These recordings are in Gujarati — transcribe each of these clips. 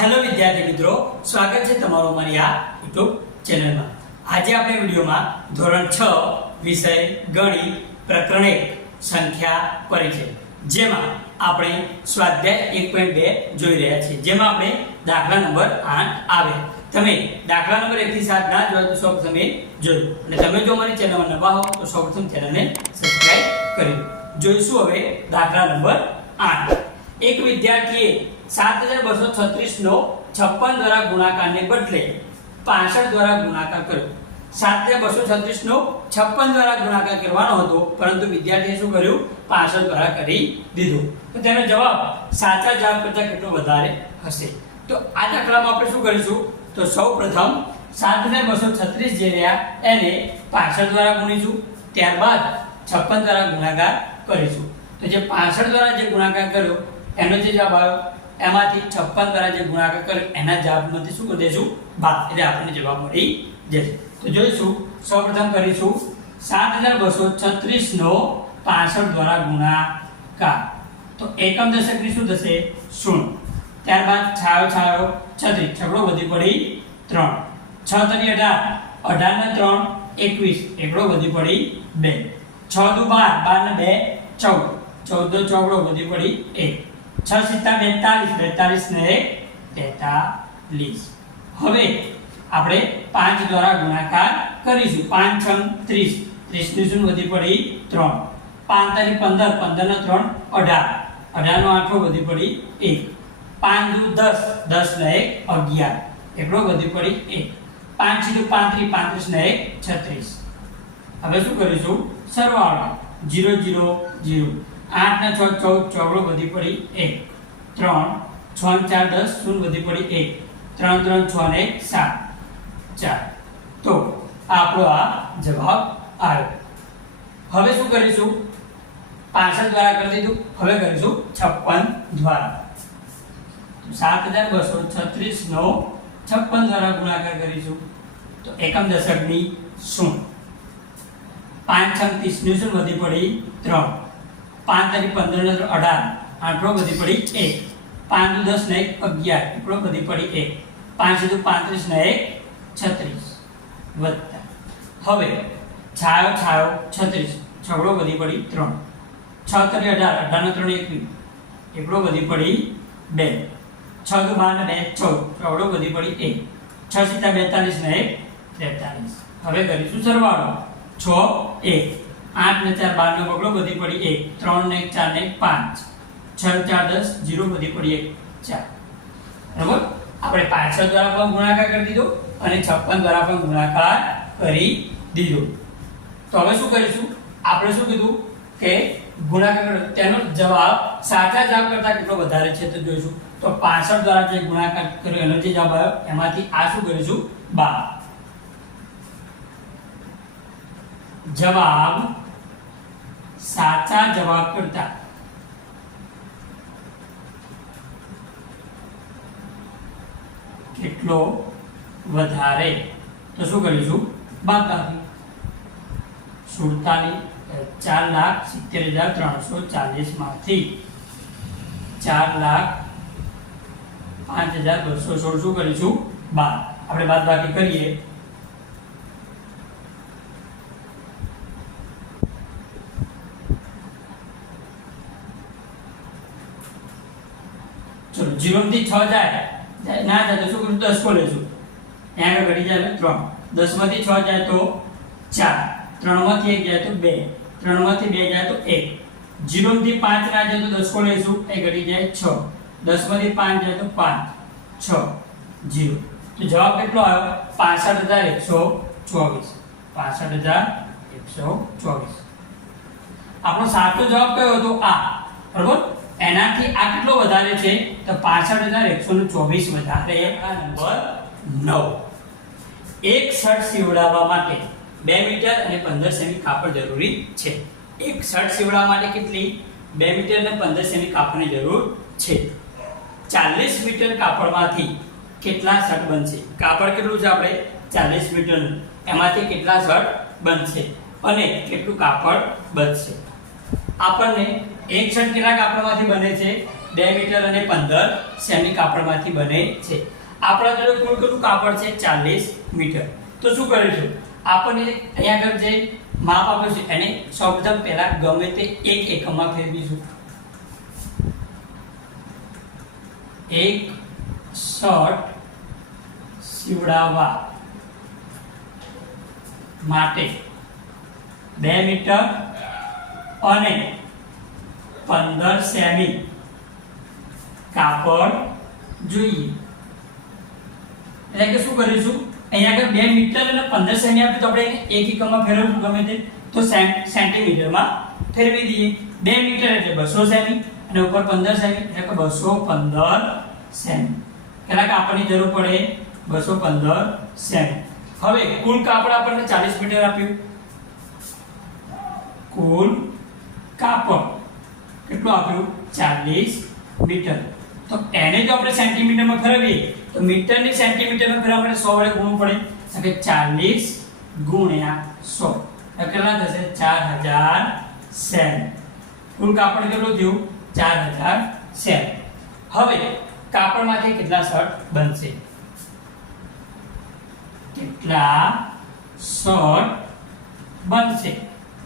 હેલો વિદ્યાર્થી મિત્રો, સ્વાગત છે તમારું મારી આ યુટ્યુબ ચેનલમાં. આજે આપણે વિડીયોમાં ધોરણ છ, વિષય ગણિત પ્રકરણ એક, સંખ્યા પરિચય, જેમાં આપણે સ્વાધ્યાય એક પોઈન્ટ બે જોઈ રહ્યા છીએ. જેમાં આપણે દાખલા નંબર આઠ આવે. તમે દાખલા નંબર એકથી સાત ના જોયા તો સૌપ્રથમ એ જોયું. અને તમે જો અમારી ચેનલમાં નવા હો તો સૌપ્રથમ ચેનલને સબસ્ક્રાઈબ કરી. જોઈશું હવે દાખલા નંબર આઠ. એક વિદ્યાર્થીએ સાત હજાર બસો છત્રીસ છપ્પન દ્વારા ગુણાકારને બદલે પાસઠ દ્વારા ગુણાકાર કર્યો. સાત બસો છત્રીસ છપ્પન દ્વારા ગુણાકાર કરવાનો હતો, પરંતુ વિદ્યાર્થીએ શું કર્યું? પાસઠ દ્વારા કરી દીધું. તો તેનો જવાબ સાચા જવાબ કરતાં કેટલો વધારે હશે? તો આ દાખલામાં આપણે શું કરીશું? તો સૌ સાત હજાર બસો છત્રીસ જે રહ્યા એને પાસઠ દ્વારા ગુણીશું, ત્યારબાદ છપ્પન દ્વારા ગુણાકાર કરીશું. જે પાસઠ દ્વારા જે ગુણાકાર કર્યો, એનો જે જવાબ આવ્યો? એમાંથી છપ્પન દ્વારા જે ગુણાકાર કર્યો, એના જવાબમાંથી શું કરી દઈશું? બાદ એટલે આપણને જવાબ મળી જશે. તો જોઈશું, સૌપ્રથમ કરીશું. સાત હજાર બસો છત્રીસ નો પાસઠ દ્વારા ગુણાકાર. તો એકમ દશકની શું થશે? શૂન્ય ત્યારબાદ છાયો છાયો, છત્રીસ. છગડો વધી પડી ત્રણ. છ તરી અઢાર. અઢાર ને ત્રણ, એકવીસ. એકડો વધી પડી બે. છ દુ બાર. બાર ને બે, ચૌદ. ચૌદ ચોગડો વધી પડી એક. છ સિત્તા બેતાલીસ બેતાલીસ એક તેતાલીસ હવે આપણે પાંચ દ્વારા ગુણાકાર કરીશું. પાંચ, છ, ત્રીસ. ત્રીસ વધી પડી? ત્રણ. પાંચ પંદર. પંદર ત્રણ, અઢાર. અઢાર નો વધી પડી એક. પાંચ દસ. દસ એક, અગિયાર. એટલો વધી પડી એક. પાંચ સીધું પાંત્રીસ. એક, છત્રીસ. હવે શું કરીશું? સરવાળો. Zero zero zero. આઠ ને છ, ચૌદ ચોગડો વધી પડી એક. ત્રણ, છ ને ચાર, દસ, શૂન્ય વધી પડી એક. ત્રણ ત્રણ, છ ને સાત. ચાર. તો આપણો આ જવાબ આવ્યો. હવે શું કરીશું? પાસઠ દ્વારા કરી દીધું. હવે કરીશું છપ્પન દ્વારા. સાત હજાર બસો છત્રીસ નો છપ્પન દ્વારા ગુણાકાર કરીશું. તો એકમ દશકની શું પાંચ છત્રીસ ત્રીસની શું વધી પડી ત્રણ. પાંચ તારી પંદર ને અઢાર. આઠડો વધી પડી એક. પાંચ દસ ને એક અગિયાર. એકડો વધી પડી એક. પાંચ દુ પાંત્રીસ એક છત્રીસ. વત્તા. હવે, છાયો છાયો, છત્રીસ. છગડો વધી પડી ત્રણ. છ તરી અઢાર. અઢાર ત્રણ એકવીસ. એકડો વધી પડી બે. છ દુ બે ચૌદ. ચોગડો વધી પડી એક. છ સિત્તા બેતાલીસ ને એક તેતાલીસ હવે કરીશું સરવાળો. છ, એક. આઠ ને ચાર, બાર નો બગડો વધી પડી એક. ત્રણ ને ચાર ને પાંચ. છ ચાર, દસ, જીરો વધી પડી એક, ચાર. બરાબર? આપણે પાછળ દ્વારા પણ ગુણાકાર કરી દીધો અને છપ્પન દ્વારા પણ ગુણાકાર કરી દીધો. તો હવે શું કરીશું? આપણે શું કીધું કે ગુણાકાર તેનો જવાબ સાચા જવાબ કરતા કેટલો વધારે છે તો જોઈશું. તો 65 દ્વારા જે ગુણાકાર કર્યો, એનો જે જવાબ આવ્યો, એમાંથી આ શું કરીશું? બાર. જવાબ સાચા જવાબ કરતા. કેટલો વધારે? તો શું કરીશું? બાદબાકી સુડતાલીસ ચાર લાખ સિત્તેર હજાર ત્રણસો ચાલીસમાંથી ચાર લાખ પાંચ હજાર બસો સોળ શું કરીશું? બાર. આપણે બાદ બાકી કરીએ. ચલો જીરો થી છ જાય. ના જાય તો શું કરું? દસ કો લેશું ત્યાં આગળ ઘટી જાય એટલે ત્રણ. દસમાંથી છ જાય તો ચાર. ત્રણમાંથી એક જાય તો બે. ત્રણમાંથી બે જાય તો એક. જીરો થી પાંચ ના જાય તો દસ કો લેશું એ ઘટી જાય છ. દસમાંથી પાંચ જાય તો પાંચ. છ. જીરો. તો જવાબ કેટલો આવ્યો? પાસઠ હજાર એકસો ચોવીસ. પાસઠ હજાર એકસો ચોવીસ. આપણો સાચો જવાબ કયો હતો? આ. બરોબર? એનાથી આ કેટલો વધારે છે? તો પાસઠ હજાર એકસો ચોવીસ વધારે આ નંબર નવ. એક શર્ટ સીવડાવવા માટે બે મીટર અને પંદર સેમી કાપડ જરૂરી છે. એક શર્ટ સીવડાવવા માટે કેટલી? બે મીટર અને પંદર સેમી કાપડની જરૂર છે. ચાલીસ મીટર કાપડમાંથી કેટલા શર્ટ બનશે? કાપડ કેટલું છે આપણે? ચાલીસ મીટરનું. એમાંથી કેટલા શર્ટ બનશે? અને કેટલું કાપડ બચશે આપણને એક શર્ટ કેટલા કાપડમાંથી બને છે? બે મીટર અને પંદર સેમી કાપડમાંથી બને છે. આપણા જોડે કુલ કેટલું કાપડ છે? ચાલીસ મીટર. તો શું કરીશું? આપણને અહીંયા આગળ જે માપ આપ્યું છે, એને સૌપ્રથમ પહેલા ગમે તે એક એકમમાં ફેરવીશું. એક શર્ટ સીવડાવવા માટે બે મીટર અને પંદર સેમી. કાપડ જોઈએ. એટલે કે શું કરીશું? અહીંયા આગળ બે મીટર અને પંદર સેમી આપ્યું તો આપણે એક એકમમાં ફેરવવું ગમે તે, તો સેન- સેન્ટીમીટરમાં ફેરવી દઈએ. બે મીટર એટલે બસો સેમી અને ઉપર પંદર સેમી એટલે કે બસો પંદર સેમી. કેટલા કાપડની જરૂર પડે બસો પંદર સેમી. હવે કુલ કાપડ આપણને ચાલીસ મીટર આપ્યું. કુલ કાપડ. કેટલું આપ્યું? ચાલીસ મીટર. તો એને જો આપણે સેન્ટીમીટરમાં ફેરવીએ, તો મીટરની સેન્ટીમીટરમાં ફેરવવા માટે સો વડે ગુણવું પડે. એટલે ચાલીસ ગુણ્યા સો. કેટલા થશે? ચાર હજાર સેમ. કુલ કાપડ કેટલું થયું? ચાર હજાર સેમ. હવે કાપડમાંથી કેટલા શર્ટ બનશે? કેટલા શર્ટ બનશે?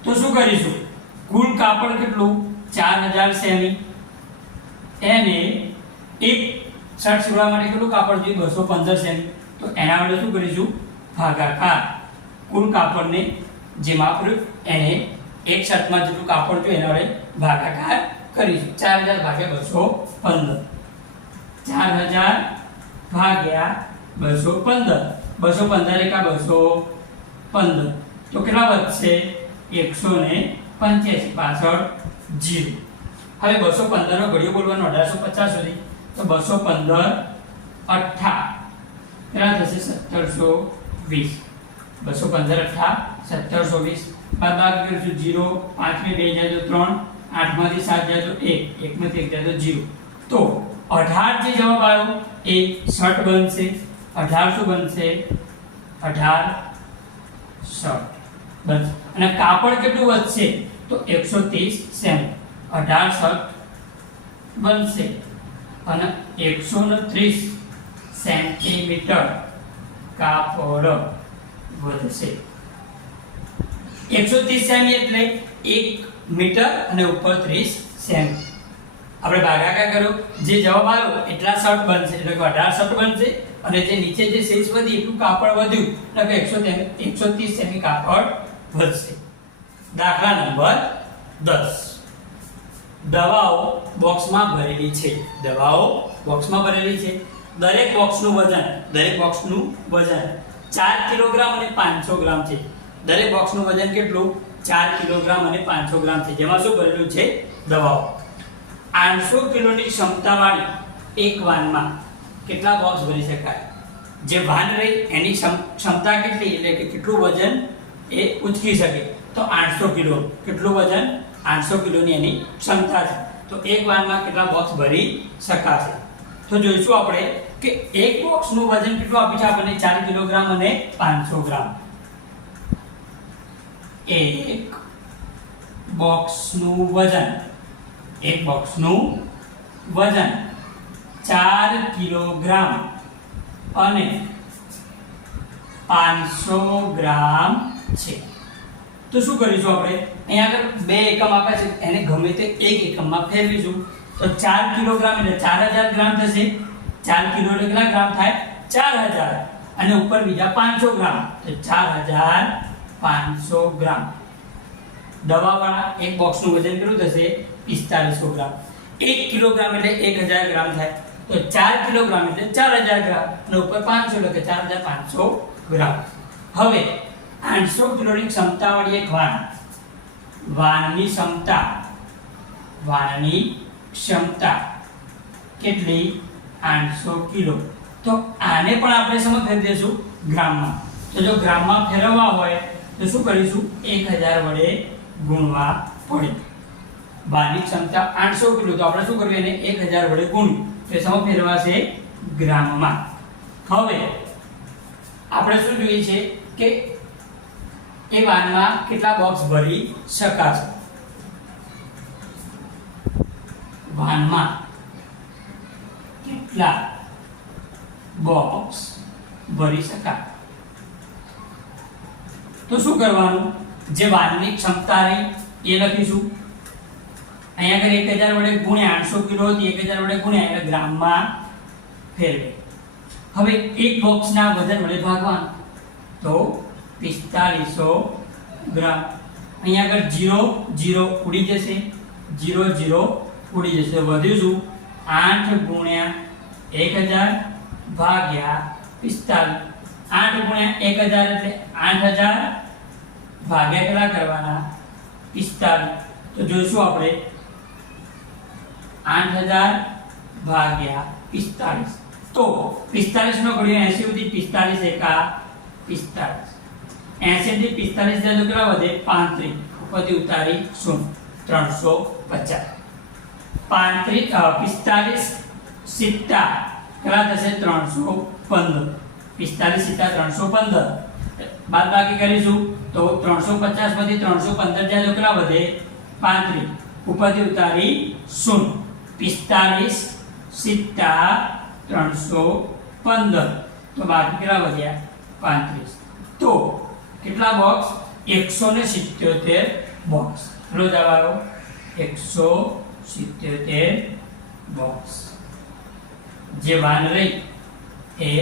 તો શું કરીશું? કુલ કાપડ કેટલું? ચાર હજાર સેમી. એને એક શર્ટ સીવવા માટે કેટલું કાપડ જોઈએ? બસો પંદર સેમી. તો એના માટે શું કરીશું? ભાગાકાર. કુલ કાપડને જે માપ એને એક શર્ટમાં જેટલું કાપડ જોઈએ એના વડે ભાગાકાર કરીશું. ચાર હજાર ભાગ્યા બસો પંદર. ચાર હજાર ભાગ્યા બસો પંદર. બસો પંદર એકા બસો પંદર. તો કેટલા વધશે? એકસો ને પંચ્યાસી, પાછળ જીરો. હવે બસો પંદરનો ઘડીઓ બોલવાનો અઢારસો પચાસ સુધી. તો બસો પંદર, અઠા. કેટલા થશે? સત્તરસો વીસ. બસો પંદર, અઠા. સત્તરસો વીસ. બાદ બાકી કરીશું જીરો. પાંચમી બે તો ત્રણ. આઠમાંથી સાત તો એક. એકમાંથી એક તો જીરો. તો અઢાર જે જવાબ આવ્યો, એ શર્ટ બનશે. અઢાર શું બનશે. અઢાર શર્ટ બનશે. અને કાપડ કેટલું વધશે? તો એકસો ત્રીસ સેમ. અઢાર શર્ટ બનશે. અને એકસો ને ત્રીસ સેન્ટીમીટર કાપડ વધશે. એકસો ત્રીસ સેમી એટલે એક મીટર અને ઉપર ત્રીસ સેમી. આપણે ભાગાકાર કર્યો. જે જવાબ આવ્યો, એટલા શર્ટ બનશે. એટલે કે અઢાર શર્ટ બનશે અને જે નીચે જે સેલ્સ વધી, એટલું કાપડ વધ્યું. એટલે કે એકસો એકસો ત્રીસ સેમી કાપડ વધશે દાખલા નંબર દસ. દવાઓ બોક્સમાં ભરેલી છે. દવાઓ બોક્સમાં ભરેલી છે. દરેક બોક્સનું વજન, દરેક બોક્સનું વજન ચાર કિલોગ્રામ અને પાંચસો ગ્રામ છે. દરેક બોક્સનું વજન કેટલું? ચાર કિલોગ્રામ અને પાંચસો ગ્રામ છે. જેમાં શું ભરેલું છે? દવાઓ. આઠસો કિલોની ક્ષમતાવાળી એક વાનમાં કેટલા બોક્સ ભરી શકાય? જે વાન રહી, એની ક્ષમ- ક્ષમતા કેટલી? એટલે કે કેટલું વજન એ ઉચકી શકે. તો આઠસો કિલો. કેટલું વજન? આઠસો કિલોની એની ક્ષમતા છે. તો એક વાનમાં કેટલા બોક્સ ભરી શકાશે? તો જોઈશું આપણે કે એક બોક્સનું વજન કેટલું આપ્યું છે આપણને? ચાર કિલોગ્રામ અને પાંચસો ગ્રામ. એક બોક્સનું વજન. એક બોક્સનું વજન. ચાર કિલોગ્રામ. અને પાંચસો ગ્રામ છે. તો શું કરીશું આપણે? અહીંયા આગળ બે એકમ આપ્યા છે. એને ગમે તે એક એકમમાં ફેરવીશું. તો ચાર કિલોગ્રામ એટલે ચાર હજાર ગ્રામ થશે. ચાર કિલો એટલે કેટલા ગ્રામ થાય? ચાર હજાર. અને ઉપર બીજા પાંચસો ગ્રામ. તો ચાર હજાર પાંચસો ગ્રામ. દવાવાળા એક બોક્સનું વજન કેટલું થશે? પિસ્તાલીસો ગ્રામ. એક કિલોગ્રામ એટલે એક હજાર ગ્રામ થાય. તો ચાર કિલોગ્રામ એટલે ચાર હજાર ગ્રામ. અને ઉપર પાંચસો એટલે ચાર હજાર પાંચસો ગ્રામ. હવે આઠસો કિલોની ક્ષમતાવાળી એક વાન વાનની ક્ષમતા વાનની ક્ષમતા કેટલી આઠસો કિલો તો આને પણ આપણે સમજ કરી દઈશું ગ્રામમાં. તો જો ગ્રામમાં ફેરવવા હોય, તો શું કરીશું? એક હજાર વડે ગુણવા પડે. બારની ક્ષમતા આઠસો કિલો તો આપણે શું કરવું એને? એક હજાર વડે ગુણ્યું. તો એ સમય ફેરવાશે ગ્રામમાં. હવે, આપણે શું જોઈએ છે? કે એ વાનમાં કેટલા બોક્સ ભરી શકાશે વાનમાં કેટલા બોક્સ ભરી શકાય? તો શું કરવાનું? જે વાનની ક્ષમતા રહી, એ લખીશું. અહીંયા આગળ એક હજાર વડે ગુણ્યા આઠસો કિલો હતી, એક હજાર વડે ગુણ્યા એટલે ગ્રામમાં ફેરવે. હવે એક બોક્સના વજન વડે ભાગવાનું. તો પિસ્તાલીસો ગ્રામ અહીંયા આગળ જીરો જીરો ઉડી જશે. જીરો જીરો ઉડી જશે. તો વધ્યું શું? આઠ ગુણ્યા એક હજાર ભાગ્યા પિસ્તાલીસ. આઠ ગુણ્યા એક હજાર એટલે આઠ હજાર ભાગ્યા કેટલા કરવાના? પિસ્તાલીસ. તો જોઈશું આપણે. આઠ હજાર ભાગ્યા પિસ્તાલીસ. તો પિસ્તાલીસ નો ઘડિયો એસી સુધી પિસ્તાલીસ એકા પિસ્તાલીસ. એસી થી પિસ્તાલીસ હજાર કેટલા વધે પાંત્રીસ. ઉપરથી ઉતારી શું? ત્રણસો પચાસ. પાંત્રીસ પિસ્તાલીસ સિત્તા કેટલા થશે? ત્રણસો પંદર. પિસ્તાલીસ સિત્તા ત્રણસો પંદર. બાદ બાકી કરીશું તો ત્રણસો પચાસમાંથી ત્રણસો પંદર તો કેટલા વધે? પાંત્રીસ. ઉપરથી ઉતારી શૂન્ય પિસ્તાલીસ સિત્તા ત્રણસો પંદર. તો બાકી કેટલા વધ્યા? પાંત્રીસ. તો કેટલા બોક્સ એકસો ને સિત્યોતેર બોક્સ કેટલો જવાબ આવ્યો એકસો સિત્યોતેર બોક્સ જે વાન રહી એ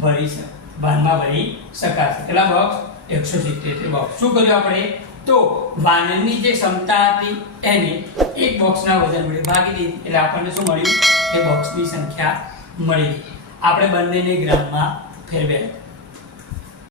ભરી શકે વાનમાં ભરી શકાશે. કેટલા બોક્સ એકસો સિત્યોતેર બોક્સ શું કર્યું આપણે? તો વાનની જે ક્ષમતા હતી એને એક બોક્સના વજન વડે ભાગી દીધી એટલે આપણને શું મળ્યું? કે બોક્સની સંખ્યા મળી આપણે બંનેને ગ્રામમાં ફેરવ્યા.